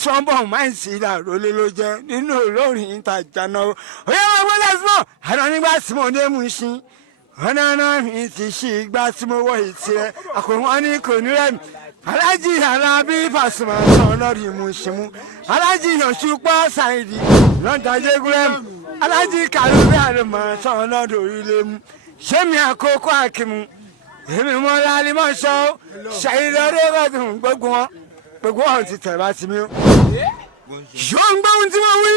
Somebody might see that Rolloje, you know, Lori Interjano. We are well as more. I don't even ask more than Mushi. Hanana is she, Bassimo, what it's here. I can only convey. Alaji Harabi Passman, son of Mushimu. Alaji no Shupa Side, not Dajagram. Alaji Kalama, son of Ulim. Shemia Coco Akim. Him more Alima show. Shade over gbogbo ọ̀hún ti tẹ̀ bá ti mí o. Ṣọ́n gbọ́ ohun tí wọ́n wí.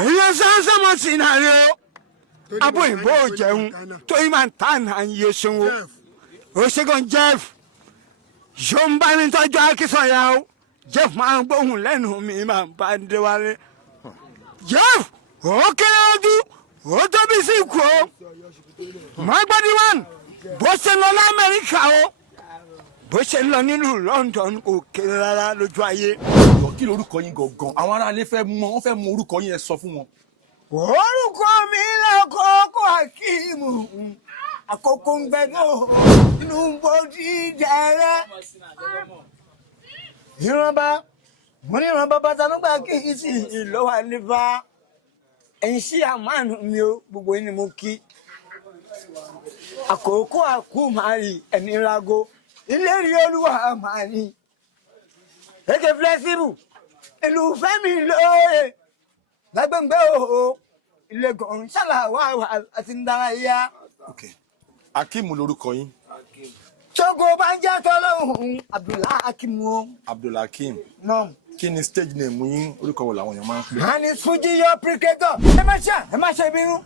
Èyí sáńsá mọ̀ sí náà rí o. Abo ìbò òjẹun tó yí máa ń tà náà ń yé sunwó. O ṣẹ́gun Jeff. Ṣọ́n bá mi tọ́jú Akínsọ̀yà o. Jeff máa ń gbóhùn lẹ́nu mi máa ń bá ń dé wálé. Jeff ó kéré ojú ó tóbi sí ikú o. Mọ̀ gbọ́dí wọn bó ṣe lọ l'Amẹ́ríkà o. Bó ṣe lọ nílùú London kò kéré rárá lójú ayé. Kí lorúkọ yín gangan? Àwọn aráalé wọ́n fẹ́ mọ orúkọ yín ẹ sọ fún wọn. Orúkọ mi l'Àkókò Akíìmù. Àkókò ń gbẹ́dọ̀ inú bòdì jẹ́rẹ́. Ìrànbá, mo ní ìrànbá bàtà nígbà kí n sì lọ́wọ́ nípa. Ẹ̀yin sí àmánu mi o, gbogbo yín ni mo kí. Àkókò àkúmárì ẹni rago. Ilé rí Olúwa máa ní. Eke flexible. Ìlú Fẹ́mi lóore. Lágbègbè òhò. Ilé gan ṣàlàwà àti ń dárayá. Okay. Akeem lorúkọ yín. Ṣógo bá ń jẹ́ tọ́lọ́hùn. Abdullah Akeem o. Abdullah Akeem. Náà. Kí ni stage name yín? Orúkọ wo làwọn èèyàn máa ń pè? Hanis Fuji yọ Predator. Ẹ má ṣe bínú.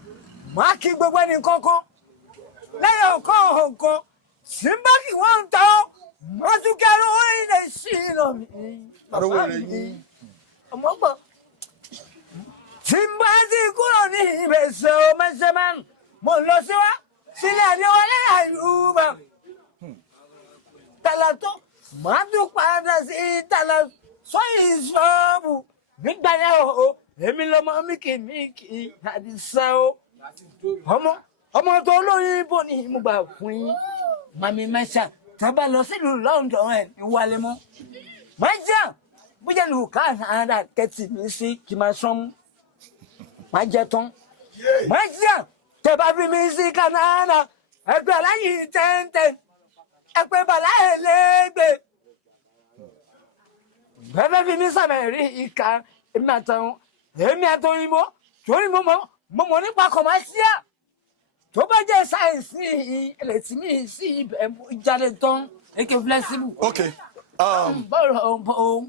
Màá kí gbogbo ẹni kankan. Lẹ́yìn ọ̀kan. Simbaki wọ́n tọ́, wọ́n tún kẹ́rù orin lè ṣí lọ mi. Arówó rẹ̀ yín. Ọmọ gbọ́. Simbati kúrò ní ìbẹ̀sẹ̀ ọmọṣẹ́mán. Mo lọ sílẹ̀ àdéwọlé àìlúmọ̀. Tàlà tó, màá tún padà sí tàlà sọ́yìn ṣọ́ọ̀bù. Nígbà yẹn o, èmi lọmọ míkì àdìsá o. Ọmọ tó lóyún ibo ni mo gbà fún yín. Mami Masha, tábà lọ sílùú London ẹ̀ ní wálé mọ́. Masha, bóyá lù ká àárà kẹ́tì mi sí kí máa sán. Má jẹ tán. Masha, tẹ́bà bí mi sí Canada, ẹgbẹ́ aláyìí tẹ́ntẹ́n, ẹgbẹ́ bàlá ẹlẹ́gbẹ́. Bẹ́ẹ̀ bí mi sàmẹ̀rí ìka, èmi àtòyìnbó, torí mo mọ̀ nípa commercial. Tó bá jẹ́ sáyẹ̀nsì ẹlẹ́tì mi sí ibẹ̀ jáde tán eke flexible. Okay.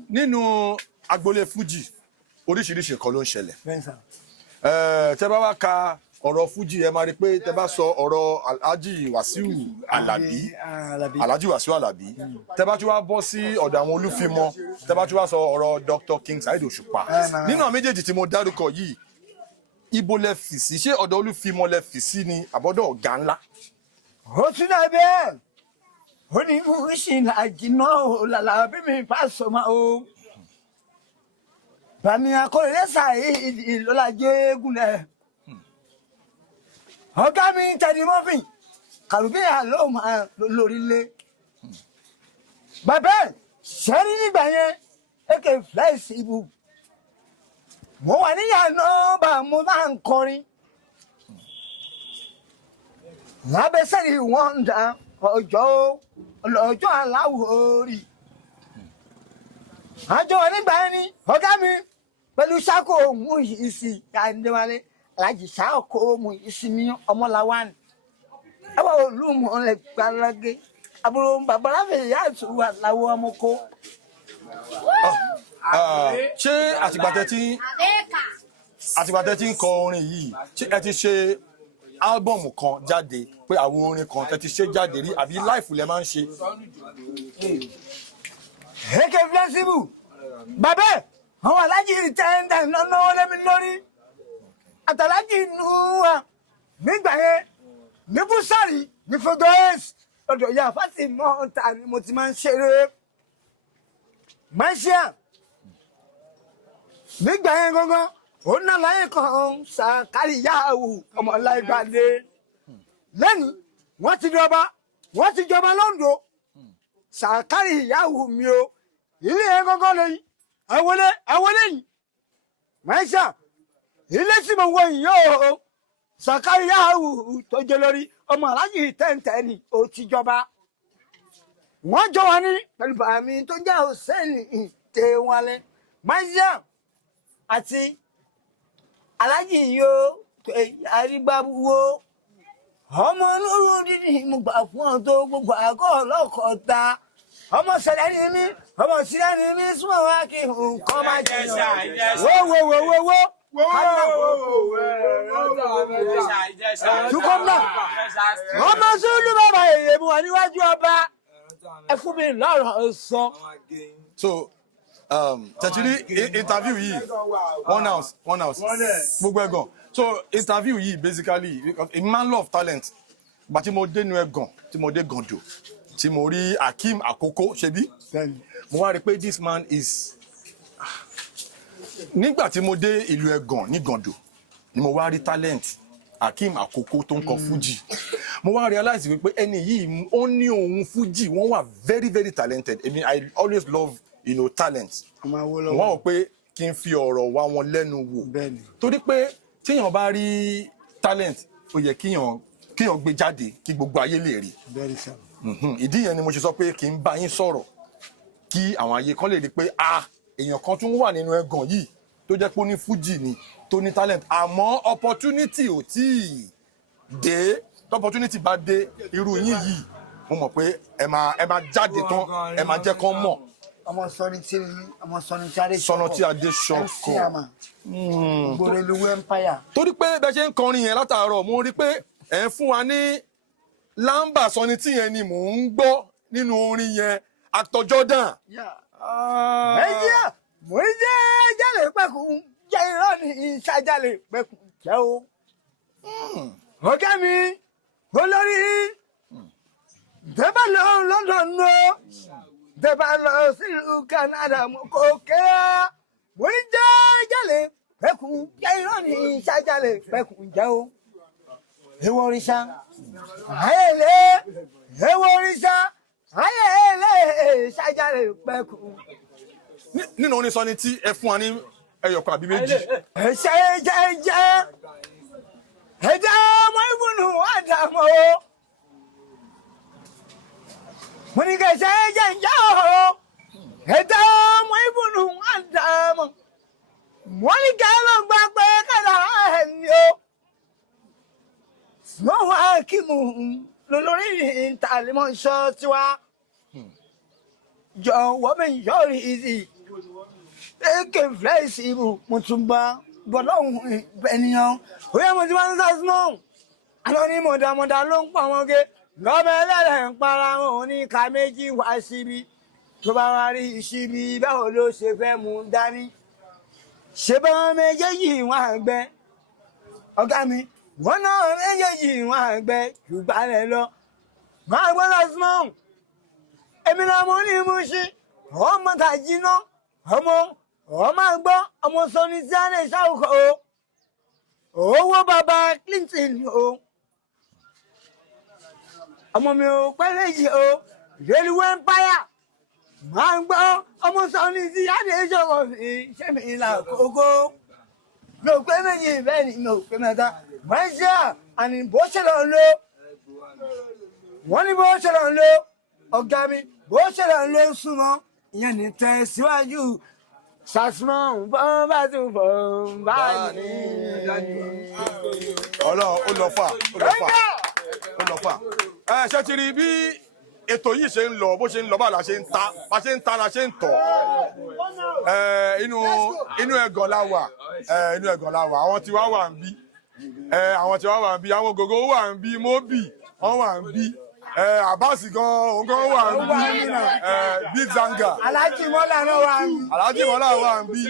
Nínú agboolé Fuji oríṣiríṣi nǹkan ló ń ṣẹlẹ̀. Tẹ́ bá wá ka ọ̀rọ̀ Fuji ẹ máa rí pé tẹ́ bá sọ ọ̀rọ̀ Alhaji Wasiu Alabi. Tẹ́ bá tún wá bọ́ sí ọ̀dọ̀ àwọn Olúfimọ. Tẹ́ bá tún wá sọ ọ̀rọ̀ Dr. King Saheed Òṣùpá. Nínú àwọn méjèèjì tí mo dárúkọ yìí, ibo lẹ fi sí? Ṣé ọ̀dọ̀ Olúfimọ lẹ fi sí ni àbọ̀dọ̀ ọ̀gá ńlá? Ó tún náà bẹ́ẹ̀. Ó ní ìṣìnà àjìnà òlàlà bí mi bá sọmọ o. Bàmí Akóredé Saheed ìlọ́lájẹ́ gúnlẹ̀. Ọ̀gá mi Teddy Murphy, Kàrùbíyà ló máa lórílẹ̀. Bàbá ṣẹ́rí nígbà yẹn, eke flexible. Mo wà níyànà bá mo máa ń kọrin. Lábẹ́sẹ̀rì wọ́n dá ọjọ́ aláwòrì. Àjọ nígbà yẹn ni ọ̀gá mi pẹ̀lú Ṣákò Muyisi Adéwálé, Alhaji Ṣákò Muyisi ní Ọmọláwánì. Ẹwà Olúmọ lẹ gbàlágé. Àbúrò bàbá láfẹ̀ ìyá àtúwà láwọ ọmọkó. Ṣé àtìgbàtẹ́ tí ń kọ orin yìí, ṣé ẹ ti ṣe álbọ̀mù kan jáde pé àwọn orin kan tẹ́ ti ṣe jáde rí àbí láìfù lẹ máa ń ṣe? Eke flexible. Bàbá àwọn alájì tẹ́ntẹ́n lọ́nà lẹ́mi lórí. Àtàlájì Nùwà nígbà yẹn ní Búsàrì ní Fọgọ́ẹ́sì ọ̀dọ̀ ìyá Fátímọ̀ ta ni mo ti máa ń ṣeré. Masha nígbà yẹn gangan ó ná láyé kan Sàkáríyàwó Ọmọláìgbàdé. Lẹ́nu wọ́n ti jọba Lọ́ńdọ̀. Sàkáríyàwó mi o ilé yẹn gangan lẹ́yìn àwọlé yìí mẹ́ṣà ilé tí mo wọ yìí o Sàkáríyáwù tó jẹ lórí ọmọ aláàjì tẹ́ǹtẹ́ ni ó ti jọba wọ́n jọ wá ní pẹ̀lú bàmí tó jẹ́ Hùsẹ́ẹ̀nì Tèwálé mẹ́ṣà àti aláàjì yóò arígbáwó ọmọ olóró dídì mo gbà fún ọ tó gbogbo àgọ́ ọlọ́kọ̀ọ́ta ọmọ sẹlẹ ni mí ọmọ sílẹ ni mí súnmọ́ wá kí nǹkan má jẹyàn wo tukọ̀ọ́nà ọmọ sùúrù bàbá èyí mu wà níwájú ọba ẹ fún mi lọ́rọ̀ sọ. So tẹ̀sírí interview yìí one house gbogbo ẹ̀gàn so interview yìí basically a man of talent gbà tí mo dé nu ẹ̀gàn tí mo dé Gàndò tí mo rí Hakeem Akoko ṣebí mo wá rí pé this man is nígbà tí mo dé ìlú ẹ̀gàn ní Gàndò ni mo wá rí talent Hakeem Akoko tó ń kọ Fuji mo wá realize wípé ẹni yìí ó ní ohun Fuji wọ́n wà very very talented I mean I always love talent wọ́n wò pé kí n fi ọ̀rọ̀ wá wọn lẹ́nu wò torí pé téèyàn bá rí talent ó yẹ kíyàn gbé jáde kí gbogbo ayé lè rí ìdí yẹn ni mo ṣe sọ pé kí n bá yín sọ̀rọ̀ kí àwọn ayé kan lè rí pé èèyàn kan tún wà nínú ẹ̀gàn yìí tó jẹ́ pé ó ní Fuji ni tó ní talent àmọ́ opportunity ò tí ì dé opportunity bá dé irú yín yìí mo mọ̀ pé ẹ máa jáde tán ẹ máa jẹ́ kán mọ̀. ọmọ sọni tí adé ṣọkọ gbòrèlúwẹ empire. torí pé bẹ ṣe ń kọrin yẹn látàárọ̀ mo rí pé ẹ ń fún wa ní lámbà sọni tí yẹn ni mò ń gbọ́ nínú orin yẹn Actor Jordan. ẹyẹ mo jẹ́ jálè pẹ̀kun jẹ́ irọ́ ní ìṣàjálè pẹ̀kun jẹ́ o. ọ̀gá mi olórí débà lọ London nù débà lọ sílùú Canada mo kò kẹ́ mo jẹ́ jálè pẹ̀kun jẹ́ irọ́ ní ìṣàjálè pẹ̀kun jẹ́ o. ewo òrìṣà ayẹlẹ ewo òrìṣà ayẹlẹ ìṣàjálè pẹ̀kun. nínú orin sọni tí ẹ fún wa ní ẹyọkan àbí méjì. ẹsẹ jẹjẹ ẹjẹ ọmọ ìbùnú àdàmọ mo ní kẹsẹ jẹjẹ o ẹjẹ ọmọ ìbùnú àdàmọ mo ní kẹlọ gbà pé kẹlọ ẹni o wọn wá kí mu lórí ìtàlímọ̀ṣọ́ tiwa jọ̀wọ́ mi yọrí ìdí eke flex ibu mutumba bọlọ́hún ènìyàn oyè mo ti wá ní sásùmọ́ àlọ́ ní mọ̀dàmọ̀dà ló ń pa wọn gé lọ́mọ ẹlẹ́rẹ̀ ń para wọn ò ní ka méjì wá síbi tó bá wá rí síbi báwo ló ṣe fẹ́ mú dání ṣé bá wọn méjèèjì wọn àgbẹ̀ ọ̀gá mi wọn náà méjèèjì wọn àgbẹ̀ ṣùgbọ́n ẹ lọ máa gbọ́ sásùmọ́ èmi náà mo ní mú sí ọmọ tàjí náà ọmọ àgbọ́ ọmọ sọni tí a lè ṣàwùkọ o owó bàbá Clinton o ọmọ mi ò pẹ́ méjì o Railway Empire máa ń gbọ́ ọmọ sọni tí a lè ṣọwọ́ fi ṣé mi là kókó mi ò pẹ́ méjì bẹ́ẹ̀ ni mi ò pẹ́ mẹ́ta mẹ́ṣíà àní bó ṣe lọ ń lo wọ́n ní bó ṣe lọ ń lo ọ̀gá mi bó ṣe lọ ń lo súnmọ́ ìyẹn ní tẹ̀síwájú sàṣmọ́ bọ́n bá tún bọ̀ bá ní. Ọlọ́run ó lọ fà. Ṣé ti rí bí ètò yìí ṣe ń lọ bó ṣe ń lọ bá la ṣe ń ta la ṣe ń tọ̀. Inú ẹ̀gàn la wà àwọn tí wá wà ń bí àwọn Ògògó wà ń bí Mobi wọ́n wà ń bí. Abasi gan òun gan wà ń bí Big Zanga Alhaji Mọ́lá náà wà ń bí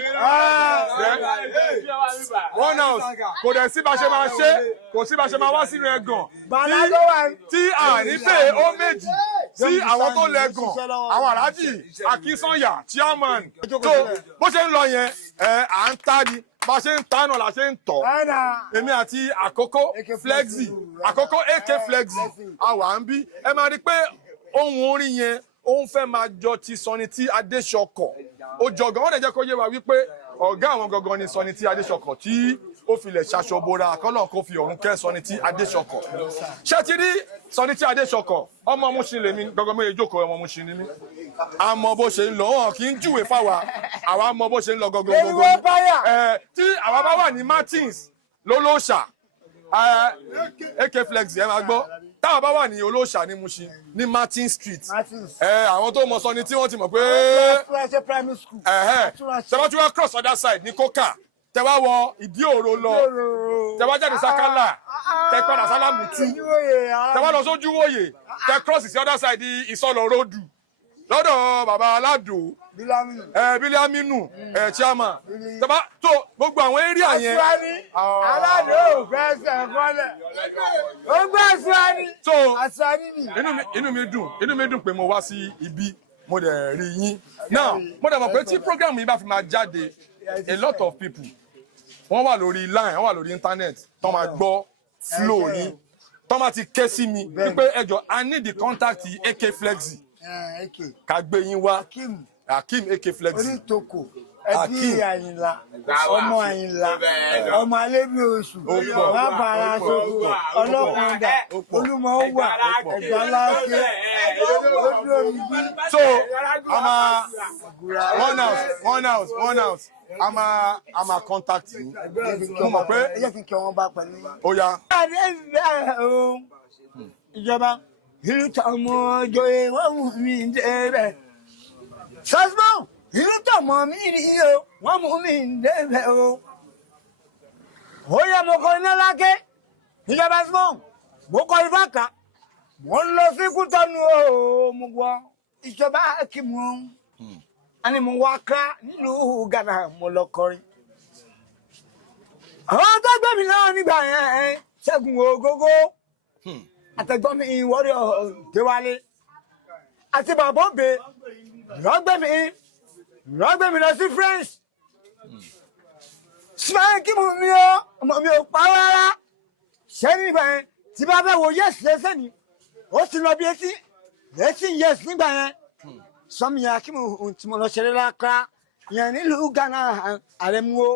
one house kò dẹ̀ sí bá ṣe máa ṣe kò sí bá ṣe máa wá sínú ẹ̀gàn tí à ní pé ó méjì sí àwọn tó lẹ́gàn àwọn Alhaji Akínsànyà chairman tó bó ṣe ń lọ yẹn à ń tá ni bá ṣe ń ta náà la ṣe ń tọ̀ èmi àti Àkókó Flexi Àkókó AK Flexi àwa ń bí ẹ máa rí pé ohun orin yẹn ó ń fẹ́ máa jọ ti Sunny T Adéṣọkọ̀ ó jọ gan wọ́n dẹ̀ jẹ́ kó yé wa wípé ọ̀gá àwọn gangan ni Sunny T Adéṣọkọ̀ tí ó filẹ̀ ṣaṣọbora kọ́lọ̀ kó fi ọ̀run kẹ́ Sunny T Adéṣọkọ̀ ṣé ti rí Sunny T Adéṣọkọ̀ ọmọ Mushin lèmi gangan mẹ́rin jókòó ọmọ Mushin ni mí àmọ́ bó ṣe ń lọ wọn kì í júwe fáwa àwa mọ bó ṣe ń lọ gangan tí àwa bá wà ní Martins lólóòṣà AK Flex ẹ máa gbọ́ táwọn bá wà ní olóòṣà ní Mushin ní Martin Street àwọn tó mọ Sunny tí wọ́n ti mọ̀ pé tẹ́wọ́ tí wọ́n cross other side ní Coca tẹ́wọ́ wọ ìdí òro lọ tẹ́wọ́ jáde Sakala tẹ́ padà Sálámùtú tẹ́wọ́ lọ sójú wòye tẹ́ cross sí other side Ìsọlọ̀ Road lọ́dọ̀ bàbá aládò Bílíàmínú chairman tẹ́wọ́ tó gbogbo àwọn area yẹn. aládò ò fẹ́ sẹ̀ fọ́lẹ̀ ó gbé Suwani. inú mi dùn pé mo wá sí ibi mo dẹ̀ rí yín now mo dẹ̀ mọ̀ pé tí program yìí bá fi máa jáde a lot of people wọ́n wà lórí line wọ́n wà lórí internet tó máa gbọ́ flow yín tó máa ti ké sí mi wípé ẹjọ́ I need the contact AK Flexi ká gbé yín wá Hakeem AK Flexi onítòkò ẹbí Àyìnlá ọmọ Àyìnlá ọmọ alẹ́bí oṣù bàbá aṣojú ọlọ́kùnrin olúmọ wà ẹ̀gbọ́n láàkè ojú omi bí. so one house I'm a contact yín mo mọ̀ pé ẹ jẹ́ kí n kí wọn bá pẹ̀lú. ó yá. ìjọba ìlú tọmọ ọjọ́ wọn mú mi débẹ̀ sọ́sibọ́n ìlú tọmọ mi rí o wọ́n mú mi débẹ̀ o. ó yẹ mo kọ iná lákè ìjọba sọ́sibọ́n mo kọ ifá kan mo ń lọ sí Kútọ́nù o mo gbọ́ ìjọba Hakeem ani mo wá ká nílùú Ghana mo lọ kọrin. àwọn tó gbé mi náà nígbà yẹn Ṣẹ́gun Ògógó àtẹ̀gbọ́n mi Warrior Déwálé àti bàbá òbí rọ́gbẹ́ mi lọ sí France. ṣùgbọ́n kí mo mi ó ọmọ mi ò pa rárá ṣé nígbà yẹn tí bá fẹ́ wo yes lẹ́sẹ̀ ni ó sì lọ bí etí yes nígbà yẹn sọmi yẹn kí mo tí mo lọ ṣeré lákàrà yẹn nílùú Ghana Àrẹ̀mú o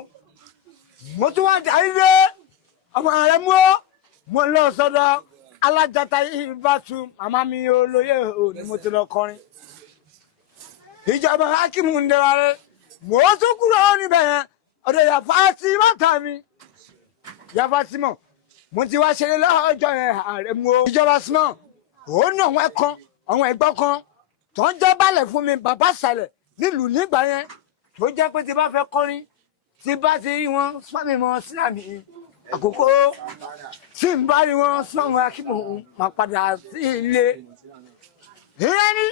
mo tún wá darí dé ọmọ Àrẹ̀mú o mo lọ sọ́dọ̀ alájàta yìí bá tu màmá mi olóyè o ni mo ti lọ kọrin. ìjọba Hakeem Ndewale mo tún kúrò níbẹ̀ yẹn ọ̀dọ̀ yàfa tí mọ́ta mi yàfa tí mọ̀ mo ti wá ṣeré lọ́jọ́ yẹn Àrẹ̀mú o. ìjọba simon ó ní àwọn ẹ̀kan àwọn ẹ̀gbọ́n kan tó ń jẹ́ balẹ̀ fún mi bàbá sàlẹ̀ nílùú nígbà yẹn tó jẹ́ pé tí bá fẹ́ kọrin tí bá ti rí wọn sọ́mi mọ́ sílámì àkókò tí n bá rí wọn sọ́mi Hakeem máa padà sí ilé. ìyẹn ní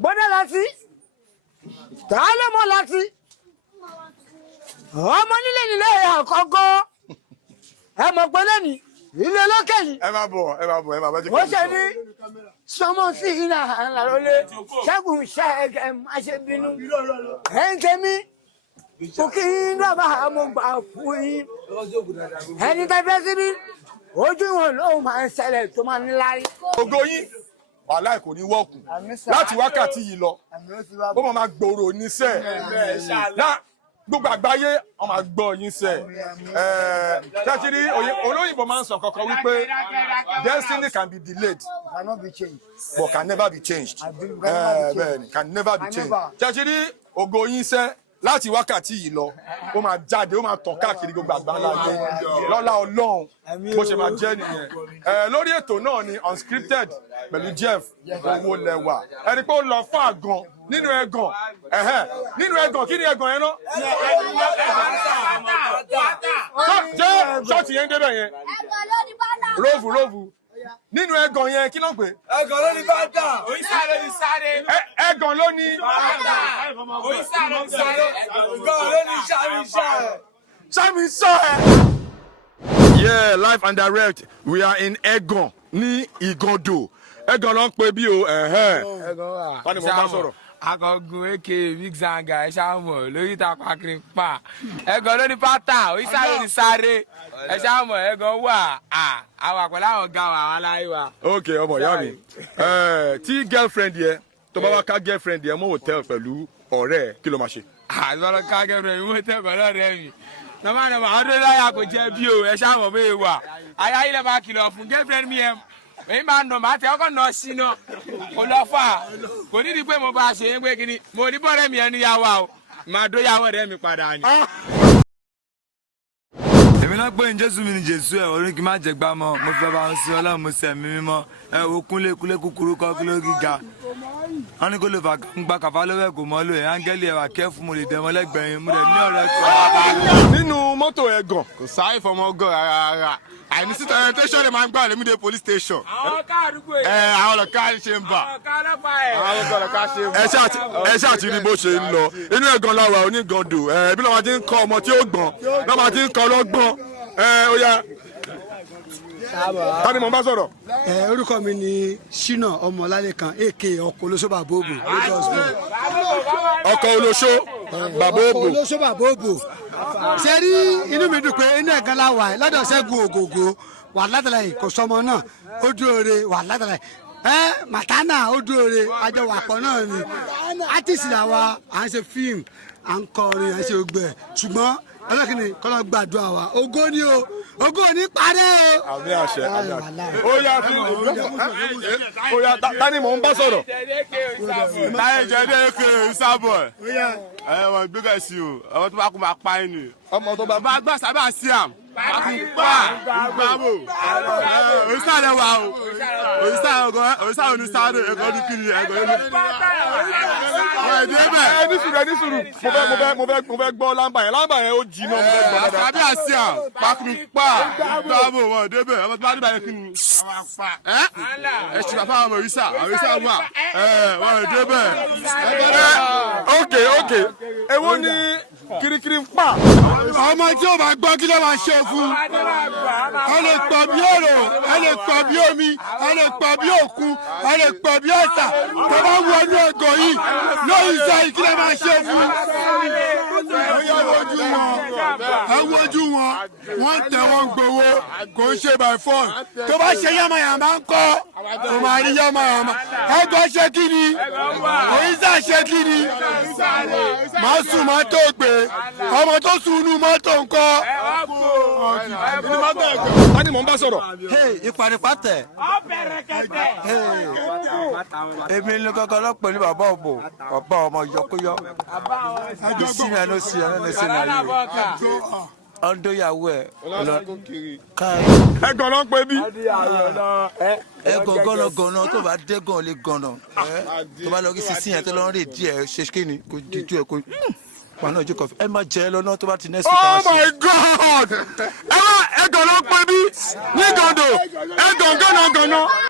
gbọ́dọ̀ láti tààlẹ́ mọ́ láti ọmọ nílé àkọ́kọ́ ẹ mọ̀ pé lẹ́nu ilé lókè yìí. ẹ máa bọ̀ wọ́n ṣe ní sọmọ sí iná àlàrólé Ṣẹ́gun ṣẹ́gẹ̀ má ṣe bínú ẹ̀ ń tẹ́mí kò kí n dábàá mo gbà fún yín ẹni tẹ́fẹ́ síbí ojú wọn ló máa ń ṣẹlẹ̀ tó máa ń lárí. ògo yín wàhálà kò ní wọ́ọ̀kù láti wákàtí yìí lọ ó máa gbòòrò níṣẹ́ gbogbo àgbáyé wọn máa gbọ́ yín sẹ́ ṣáṣírí olóyìnbó máa ń sọ kankan wípé destiny can be delayed but can never be changed bẹ́ẹ̀ni can never be changed ṣáṣírí ògo yín sẹ́ láti wákàtí yìí lọ ó máa jáde ó máa tàn káàkiri gbogbo àgbáńlá ayé lọ́lá Ọlọ́run bó ṣe máa jẹ́ nìyẹn lórí ètò náà ni unscripted pẹ̀lú Jeff Owólẹ́wà ẹni pé ó lọ fún àgàn nínú ẹ̀gàn kí ni ẹ̀gàn yẹn náà. jẹ́ ṣọ́ọ̀tì yẹn débẹ̀ yẹn róòfù nínú ẹ̀gàn yẹn kí ló ń pè. ẹ̀gàn ló ní bàtà. Òyìnsá ló ní sáré. ẹ̀gàn ló ní. bàtà. Òyìnsá ló ní sáré. ẹ̀gàn ló ní sàmìsà. sàmìsà. Yeah, live and direct we are in Ẹ̀gàn ní Ìgàndò Ẹ̀gàn ló ń pè bí o. ẹ̀gàn wà. wọ́n ní mo bá sọ̀rọ̀. akọgun aka big zanga ẹ ṣàmọ lórí ìtàkùn akiri pa ẹ̀gàn ló ní pátá Òyìnsá ló ní sáré ẹ ṣàmọ ẹ̀gàn wà àwọn àpẹẹrẹ àwọn ga wà àwọn aláyé wa. ok ọmọ ìyá mi tí girlfriend yẹ tó bá wá ká girlfriend ẹ mọ́ hòtẹ́ẹ̀lì pẹ̀lú ọ̀rẹ́ ẹ kí ló máa ṣe. àgbọ̀dọ̀ ká girlfriend mi hòtẹ́ẹ̀lì pẹ̀lú ọ̀rẹ́ mi nọ́mà ọdún láyà kò jẹ́ bí o ẹ ṣáà bẹ́ẹ̀ wà ayá ilẹ̀ bá kìlọ̀ fún girlfriend mi ẹ̀ èyí máa nà má tẹ ọkọ̀ nà sí náà kò lọ fà kò nídìí pé mo bá ṣe é pé kíni mo ní bọ́ọ̀rẹ́ mi ẹni yà wá o máa dó yàwó ọ̀rẹ́ mi padà ni. èmi náà pé jésù mi ni jésù ẹ orí kí n má jẹ gbá mọ mo fẹ́ bá wọn sí ọlọ́run mo sẹ̀ mí mímọ́ ẹ wo kúnlé kúkúrú kọ́ kí ló gíga wọn ní kó lè fà ń gba kàfá lọ́wọ́ kò mọ́ lò ẹ̀ áńgẹ́lì ẹ̀ wà kẹ́fù mo lè dẹ̀mọ́ lẹ́gbẹ̀ẹ́ mo dẹ̀ ní ọ̀rẹ́ kan. nínú mọ́tò ẹ̀ gan. kò sáyé fọmọ gọ rárá àìní sí orientation lè máa ń gbà lèmi dé police station. àwọn ká àdúgbò yìí. àwọn ọlọ́kà ṣe ń bà. àwọn ká ọlọ́pàá ẹ̀. àwọn ọlọ́kà ṣe ń bà. ẹ ṣáà ti rí bó ṣe ń lọ inú ẹ̀ gan láwa onígàndò bí lọ́wọ́ ti ń kọ́ ọmọ tí ó gbọ́n lọ́wọ́ ti ń kọ́ ọlọ́gbọ́n ó yá. ta ni mo bá sọ̀rọ̀. orúkọ mi ni Ṣínà Ọmọlálékan aka ọkọ olóṣó bàbá òbò Lagos State. ọkọ olóṣó bàbá òbò. ọkọ olóṣó bàbá òbò. ṣe rí inú mi dùn pé inú ẹ̀gán la wà lọ́dọ̀ Ṣẹ́gun Ògògó wà látàlá yìí kò sọmọ náà ó dúró re wà látàlá yìí màtánà ó dúró re àjọ wàpọ̀ náà ni átìsì làwa à ń ṣe fíìmù à ń kọrin à ń ṣe gbẹ ṣùgbọ́n ọlọ́kìnní kọ́lọ́ gbàdúrà wa ògo ni o ògo ni parẹ́ o. àmì àṣẹ àmì àṣẹ. ó yá ta ni mò ń bá sọ̀rọ̀. táyé jẹ́ déédéé sábọ̀ ẹ̀ wọ́n gbégbé sí o àwọn tó bá kú máa pa ẹ̀ nù. ọmọ tó bá. bá gbà sábà sí àm. gbàgbó òrìṣà wà o òrìṣà onísáré ẹ̀kọ́ ní kiri ẹ̀kọ́ ní. ní sùúrù mo fẹ́ gbọ́ lámbà yẹn ó jí náà mo fẹ́ gbọ́ dáadáa. sábà sí àm pàkúrú pa gbàgbó wọn débẹ̀ ọmọ tó bá débẹ̀ yẹn kí ni. ẹ ṣì bàbá àwọn òrìṣà wà wọn débẹ̀. ok èwo ni kirikiri ń pa. ọmọ tí o bá gbọ́ kí ló máa ṣe fún ẹ lè pọ̀ bí òrò ẹ lè pọ̀ bí omi ẹ lè pọ̀ bí òkun ẹ lè pọ̀ bí ọ̀sà tó bá wọ inú ẹ̀gọ́ yìí lóyún sọ yìí kí ló máa ṣe fún. ẹ wojú wọn wọ́n tẹ̀ wọ́n gbowó kò ń ṣe by force tó bá ṣe yàmàyàmà ń kọ́ kò máa rí yàmàyàmà ẹ̀gọ́ ṣe kí ni òyìnbá ṣe kí ni màá sùn máa tó gbé ọmọ tó sùn nù mọ́tò ńkọ́. ta ni mò ń bá sọ̀rọ̀. ìpàdé pàtẹ. èmi ní kọ́kọ́ lọ́pọ̀ ní bàbá òbò bàbá ọmọ yọkúyọ ìsìn ẹ̀ ló sí ẹ̀ ló sí ẹ̀ ló ọdún yàwó ẹ̀ ẹ gan ló ń pè bí. ẹ gọ̀nà tó bá dé gan lè gọ̀nà tó bá lọ rí sísìn yẹn tó lọ ń rè díẹ̀ ṣe kí ni kò díjú ẹ kò pàánù ojú kọfí ẹ má jẹ lọ́nà tó bá ti next week. oh my god ẹ gan ló ń pè bí ní gàndò ẹ gan gánà.